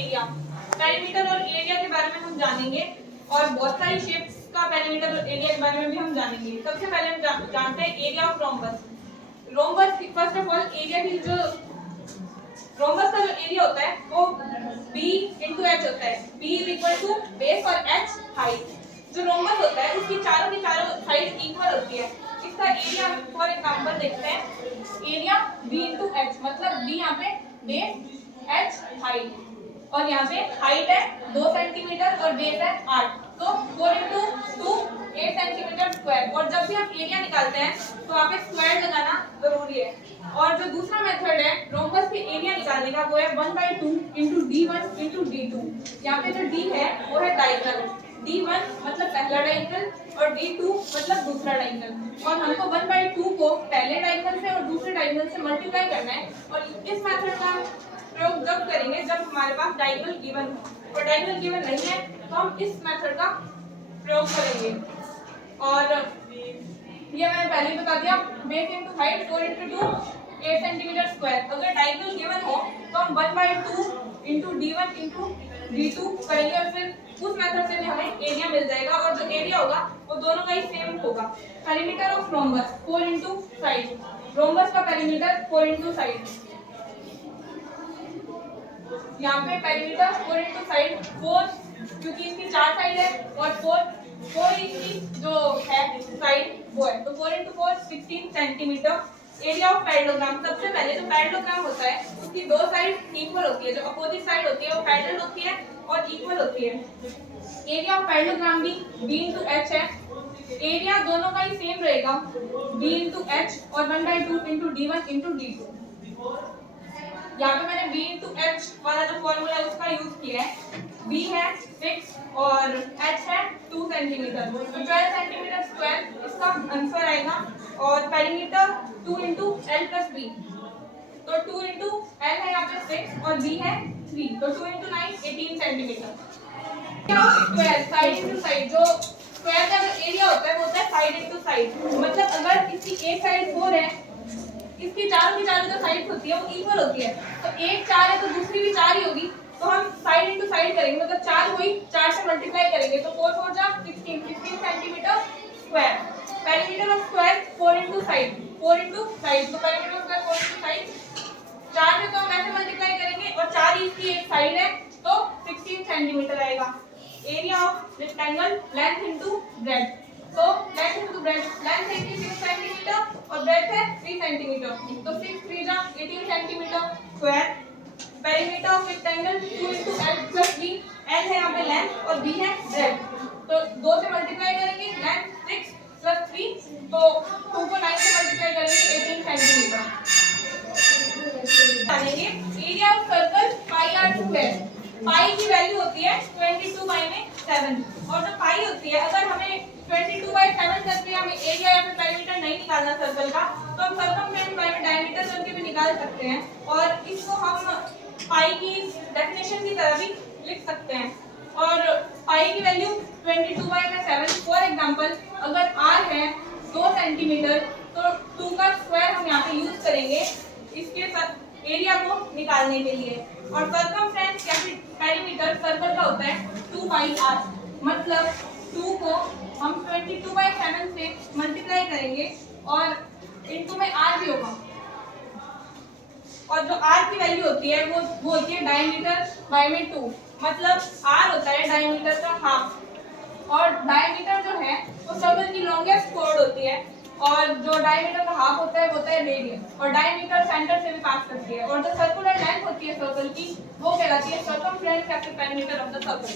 Area. Perimeter और area के बारे में हम जानेंगे और बहुत सारी शेप्स का पेरीमीटर और एरिया के बारे में भी हम जानेंगे। सबसे पहले हम जानते हैं area of rhombus. Rhombus first of all area की जो रोम्बस का जो एरिया होता है वो b into h होता है। b is equal to base और h हाइट। जो रोम्बस होता है उसकी चारों की चारों साइड इक्वल होती है। इसका एरिया फॉर एग्जांपल देखते हैं, एरिया b into h मतलब b यहाँ पे बेस h हाइट और यहाँ पे हाइट है 2 सेंटीमीटर और बेस है 8, तो 4 into 2 8 सेंटीमीटर स्क्वायर। और जब भी हम एरिया निकालते हैं तो वहाँ पे स्क्वायर लगाना जरूरी है। और जो दूसरा मेथड है रोम्बस के एरिया निकालने का वो है 1/2 into d1 into d2। यहाँ पे जो d है वो है डायगोनल, d1 मतलब पहला डायगोनल और d2 मतलब दूसरा डायगोनल। और हमको 1/2 को पहले डायगोनल से और दूसरे डायगोनल से मल्टीप्लाई करना है। और इस मेथड का प्रयोग जब करेंगे जब हमारे पास डायगोनल गिवन हो, और डायगोनल गिवन नहीं है तो हम इस मेथड का प्रयोग करेंगे। और ये मैंने पहले बता दिया, base into height 4 into 2 8 centimetre square. अगर डायगोनल गिवन हो तो हम 1/2 into d1 into d2 करेंगे और फिर उस मेथड से भी हमें एरिया मिल जाएगा। और जो एरिया होगा वो दोनों का ही सेम होगा। Perimeter of rhombus 4 into side. Rhombus का पेरीमीटर 4 into साइड। यहाँ पे पेरीमीटर 4 into साइड 4 क्योंकि इसकी 4 साइड है और 4 इसकी जो है साइड वो है, तो 4 into 4 16 centimetre. Area of parallelogram, सबसे पहले जो पैरेललोग्राम होता है उसकी दो साइड इक्वल होती है। जो अपोजिट साइड होती है वो पैरेलल होती है और इक्वल होती है। एरिया ऑफ पैरेललोग्राम भी b into h है। एरिया दोनों का ही सेम रहेगा, b into h और 1/2 into d1 into d2। यहाँ पे मैंने b into h वाला जो फॉर्मूला है उसका यूज किया है। b है 6 और h है 2 सेंटीमीटर, तो 12 सेंटीमीटर स्क्वायर इसका आंसर आएगा। और perimeter 2 into l plus b, तो 2 into l है यहाँ पे 6 और b है 3, तो 2 into 9 18 centimetre. Square side into side, जो स्क्वायर का जो एरिया होता है वो होता है साइड इनटू साइड। मतलब अगर इसकी एक साइड 4 है, इसकी चारों की चारों जो साइड होती है वो इक्वल होती है, तो एक 4 है तो दूसरी भी 4 ही होगी, तो हम साइड इनटू साइड करेंगे। मतलब 4 हुई, 4 से मल्टीप्लाई करेंगे तो 4 4 जा 16 centimetre square. Perimeter of square 4 into side, 4 into side, तो perimeter of square 4 into side. 4 में तो हम ऐसे मल्टीप्लाई करेंगे और 4 ही इसकी एक साइड है तो 16 सेंटीमीटर आएगा। Area of rectangle length into breadth, तो लेंथ इनटू ब्रेड्थ, लेंथ है 6 सेंटीमीटर और ब्रेड्थ है 3 सेंटीमीटर, तो 6 3 जा 18 centimetre square. Perimeter of rectangle 2 into l plus b, l है यहाँ पे लेंथ और b है ब्रेड्थ, तो 2 से मल्टीप्लाई करेंगे, लेंथ 6 plus 3, तो 2 को 9 से मल्टीप्लाई करेंगे 18 सेंटीमीटर। जानेंगे area of circle pi r square. Pi की वैल्यू होती है 22/7 और जो पाई होती है, अगर हमें 22/7 करके हमें एरिया या फिर पेरीमीटर नहीं निकालना सर्कल का, तो हम सर्कमफ्रेंस बाय डायमीटर करके भी निकाल सकते हैं। और इसको हम पाई की डेफिनेशन की तरह भी लिख सकते हैं। और पाई की वैल्यू 22/7। फॉर एग्जांपल अगर r है 2 सेंटीमीटर तो 2 का स्क्वायर हम यहाँ पे यूज करेंगे इसके एरिया को निकालने के लिए। और सर्कमफ्रेंस या फिर पेरीमीटर सर्कल का होता है 2πr, मतलब 2 को हम 22/7 से मल्टीप्लाई करेंगे और इनटू में r भी होगा। और जो r की वैल्यू होती है वो होती है डायमीटर बाय में 2, मतलब r होता है डायमीटर का हाफ। और डायमीटर जो है वो सर्कल की लॉन्गेस्ट कॉर्ड होती है और जो डायमीटर का हाफ होता है वो होता है रेडियस। और डायमीटर सेंटर से भी पास करती है। और जो सर्कुलर लेंथ होती है सर्कल की वो कहलाती है सर्कमफ्रेंस या फिर पेरीमीटर ऑफ द सर्कल।